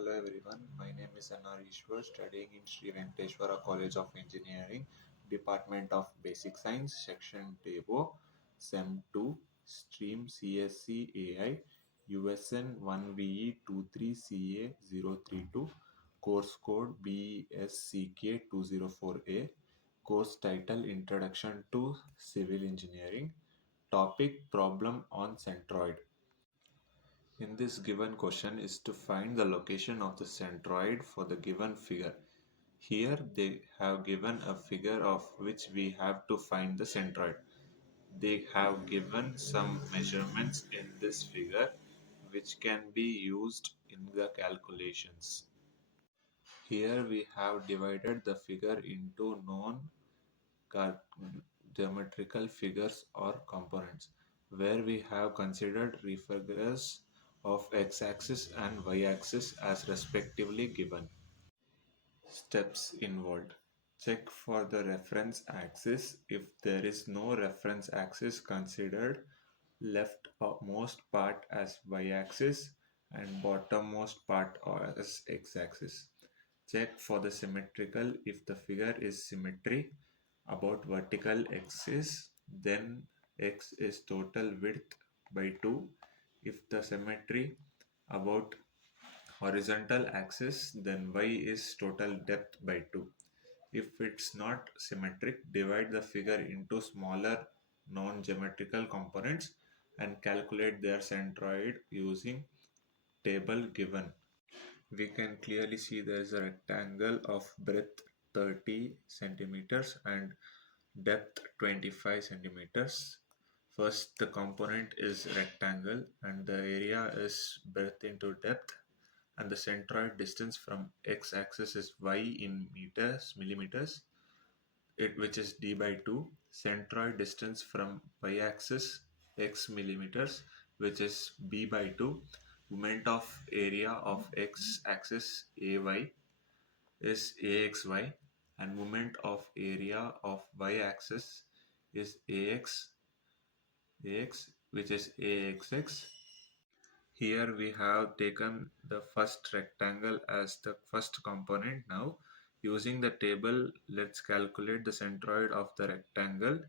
Hello everyone, my name is Annar Ishwar, studying in Sri Venkateshwara College of Engineering, Department of Basic Science, Section Tebo, SEM 2, Stream CSC AI, USN 1VE23CA032, Course Code BSCK 204A, Course Title Introduction to Civil Engineering, Topic Problem on Centroid. In this given question is to find the location of the centroid for the given figure. Here they have given a figure of which we have to find the centroid. They have given some measurements in this figure which can be used in the calculations. Here we have divided the figure into known geometrical figures or components, where we have considered figures of x-axis and y-axis as respectively given. Steps involved. Check for the reference axis. If there is no reference axis, considered leftmost part as y-axis and bottommost part as x-axis. Check for the symmetrical. If the figure is symmetry about vertical axis, then x is total width by 2. If the symmetry about horizontal axis, then y is total depth by 2. If it's not symmetric, divide the figure into smaller non-geometrical components and calculate their centroid using table given. We can clearly see there is a rectangle of breadth 30 centimeters and depth 25 centimeters. First, the component is rectangle and the area is breadth into depth, and the centroid distance from x-axis is y in millimeters, which is d by 2. Centroid distance from y-axis x millimeters, which is b by 2. Moment of area of x-axis ay is axy, and moment of area of y-axis is ax, which is axx. Here we have taken the first rectangle as the first component. Now, using the table, let's calculate the centroid of the rectangle.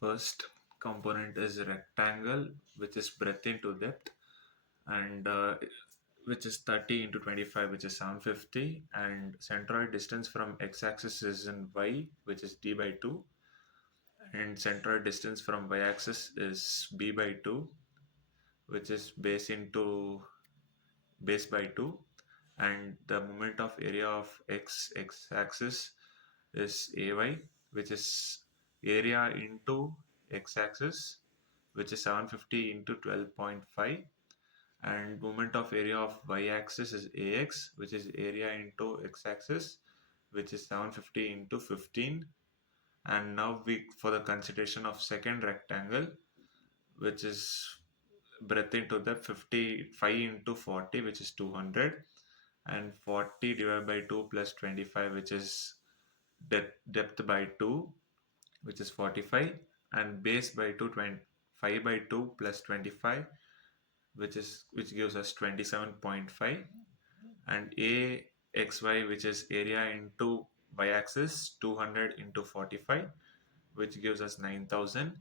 First component is rectangle, which is breadth into depth, and which is 30 into 25, which is 750, and centroid distance from x-axis is in y, which is d by 2, and centroid distance from y-axis is b by 2, which is base by 2, and the moment of area of x-axis is ay, which is area into x-axis, which is 750 into 12.5, and moment of area of y-axis is ax, which is area into x-axis, which is 750 into 15. And now we, for the consideration of second rectangle, which is breadth into the 55 into 40, which is 200, and 40 divided by 2 plus 25, which is depth by 2, which is 45, and base by 2, 5 by 2 plus 25, which gives us 27.5, and axy, which is area into y-axis, 200 into 45, which gives us 9000,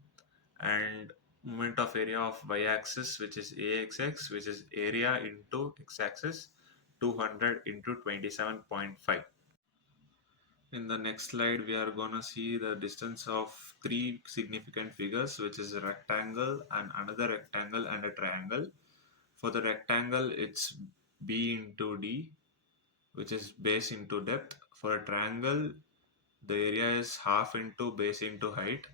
and moment of area of y-axis, which is axx, which is area into x-axis, 200 into 27.5. In the next slide, we are gonna see the distance of three significant figures, which is a rectangle and another rectangle and a triangle. For the rectangle, it's b into d, which is base into depth. For a triangle, the area is half into base into height,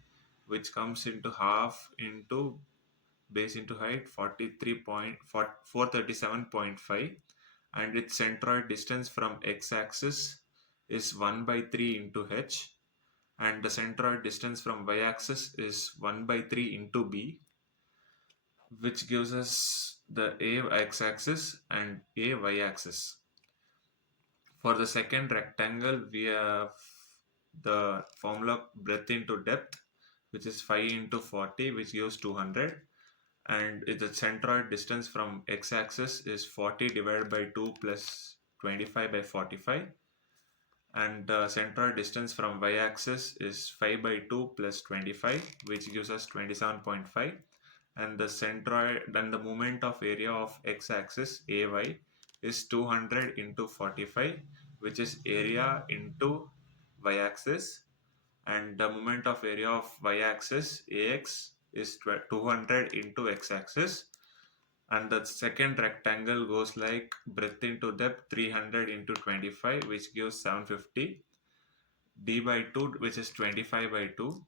which comes into half into base into height, 437.5, and its centroid distance from x-axis is 1 by 3 into h, and the centroid distance from y-axis is 1 by 3 into b, which gives us the a x-axis and a y-axis. For the second rectangle, we have the formula breadth into depth, which is 5 into 40, which gives 200, and the centroid distance from x-axis is 40 divided by 2 plus 25 by 45, and the centroid distance from y-axis is 5 by 2 plus 25, which gives us 27.5, and the centroid, then the moment of area of x-axis ay is 200 into 45, which is area into y-axis, and the moment of area of y-axis ax is 200 into x-axis, and the second rectangle goes like breadth into depth 300 into 25, which gives 750, d by 2 which is 25 by 2,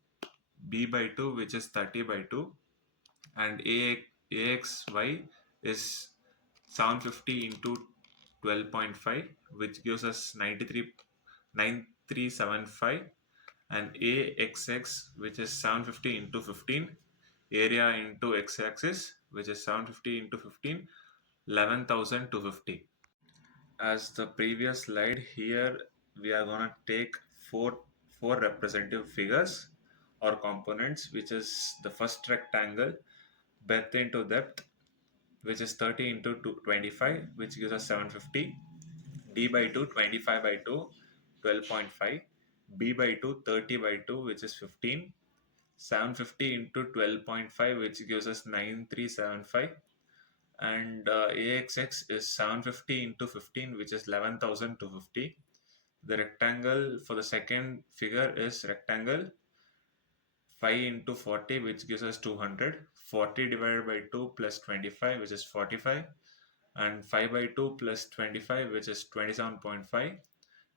b by 2 which is 30 by 2, and axy is 750 into 12.5, which gives us 9375, and axx which is 750 into 15, area into x-axis which is 750 into 15, 11,250. As the previous slide, here we are going to take four representative figures or components, which is the first rectangle breadth into depth, which is 30 into 25, which gives us 750, d by 2 25 by 2 12.5, b by 2 30 by 2, which is 15, 750 into 12.5, which gives us 9375, and AXX is 750 into 15, which is 11,250. The rectangle for the second figure is rectangle 5 into 40, which gives us 200. 40 divided by 2 plus 25, which is 45, and 5 by 2 plus 25, which is 27.5,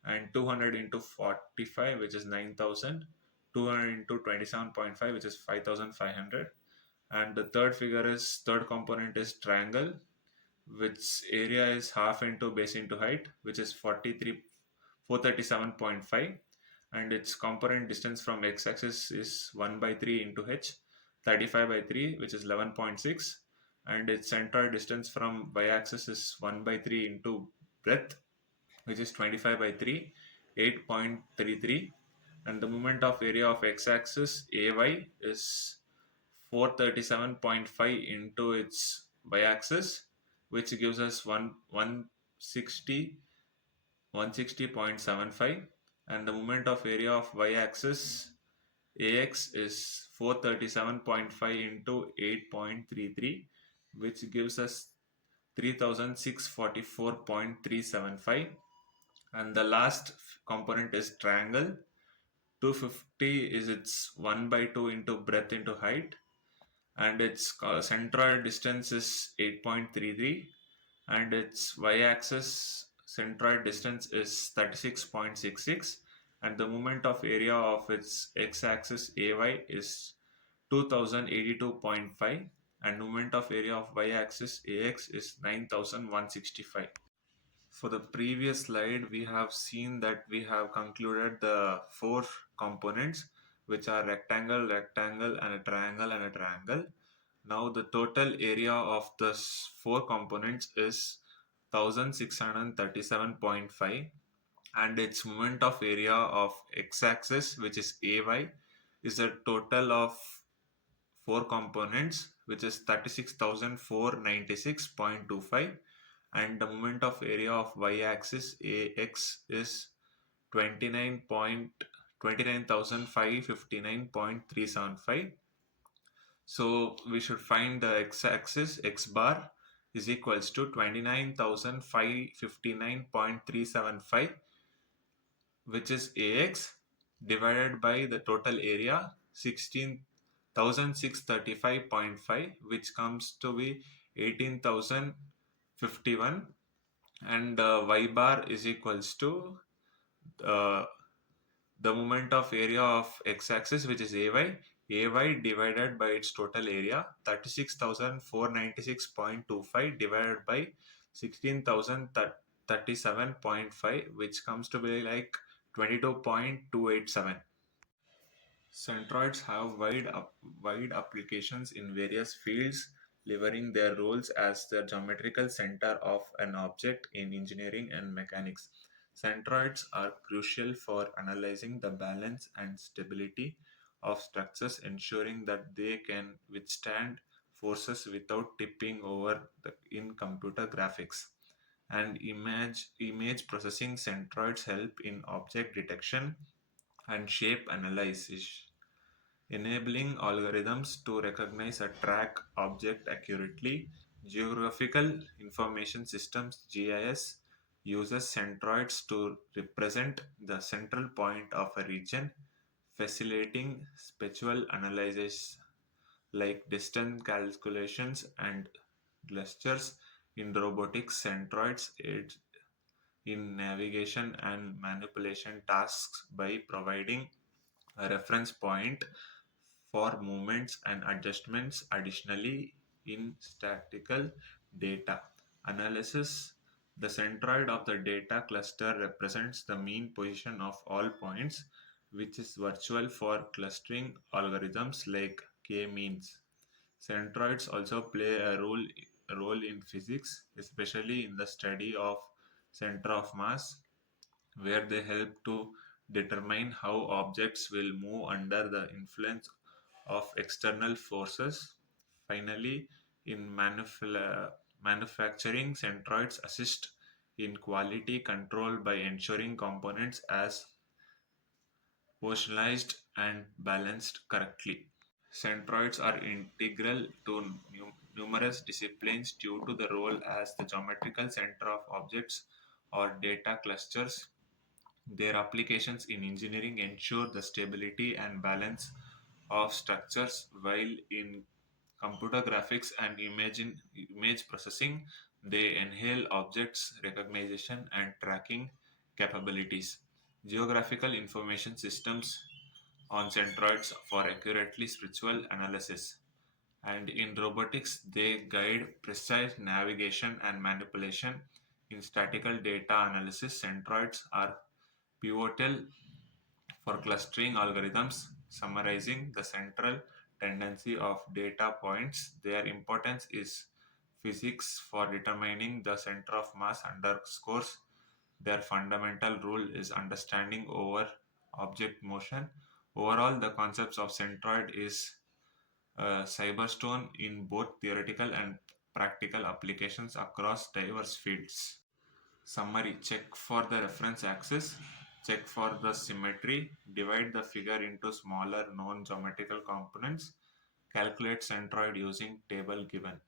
and 200 into 45, which is 9,000. 200 into 27.5, which is 5,500. And the third component is triangle, which area is half into base into height, which is 437.5, and its component distance from x-axis is 1 by 3 into h, 35 by 3, which is 11.6, and its centroid distance from y-axis is 1 by 3 into breadth, which is 25 by 3, 8.33, and the moment of area of x-axis ay is 437.5 into its y-axis, which gives us 160.75, and the moment of area of y-axis ax is 437.5 into 8.33, which gives us 3644.375, and the last component is triangle. 250 is its 1 by 2 into breadth into height, and its centroid distance is 8.33, and its y-axis centroid distance is 36.66, and the moment of area of its x-axis ay is 2082.5, and moment of area of y-axis ax is 9165. For the previous slide, we have seen that we have concluded the four components, which are rectangle, rectangle, and a triangle, and a triangle. Now the total area of the four components is 1637.5, and its moment of area of x-axis, which is ay, is a total of four components, which is 36,496.25, and the moment of area of y-axis ax is 29,559.375. So we should find the x-axis x bar is equals to 29,559.375, which is ax, divided by the total area 16,635.5, which comes to be 18,051, and y bar is equals to uh, the moment of area of x-axis, which is ay divided by its total area 36,496.25 divided by 16,037.5, which comes to be like 22.287. Centroids have wide applications in various fields, leveraging their roles as the geometrical center of an object in engineering and mechanics. Centroids are crucial for analyzing the balance and stability of structures, ensuring that they can withstand forces without tipping over in computer graphics. And image processing centroids help in object detection and shape analysis, enabling algorithms to recognize a track object accurately. Geographical Information Systems (GIS) uses centroids to represent the central point of a region, facilitating spatial analysis like distance calculations and gestures. In robotics, centroids aid in navigation and manipulation tasks by providing a reference point for movements and adjustments. Additionally, in statistical data analysis, the centroid of the data cluster represents the mean position of all points, which is virtual for clustering algorithms like k-means. Centroids also play a role in physics, especially in the study of center of mass, where they help to determine how objects will move under the influence of external forces. Finally, in manufacturing, centroids assist in quality control by ensuring components as personalized and balanced correctly. Centroids are integral to numerous disciplines due to the role as the geometrical center of objects or data clusters. Their applications in engineering ensure the stability and balance of structures, while in computer graphics and image processing, they enhance objects recognition and tracking capabilities. Geographical information systems on centroids for accurately spatial analysis. And in robotics, they guide precise navigation and manipulation. In statistical data analysis, centroids are pivotal for clustering algorithms, summarizing the central tendency of data points. Their importance is physics for determining the center of mass underscores their fundamental rule is understanding over object motion. Overall, the concepts of centroid is cyberstone in both theoretical and practical applications across diverse fields. Summary: check for the reference axis, check for the symmetry, divide the figure into smaller known geometrical components, calculate centroid using table given.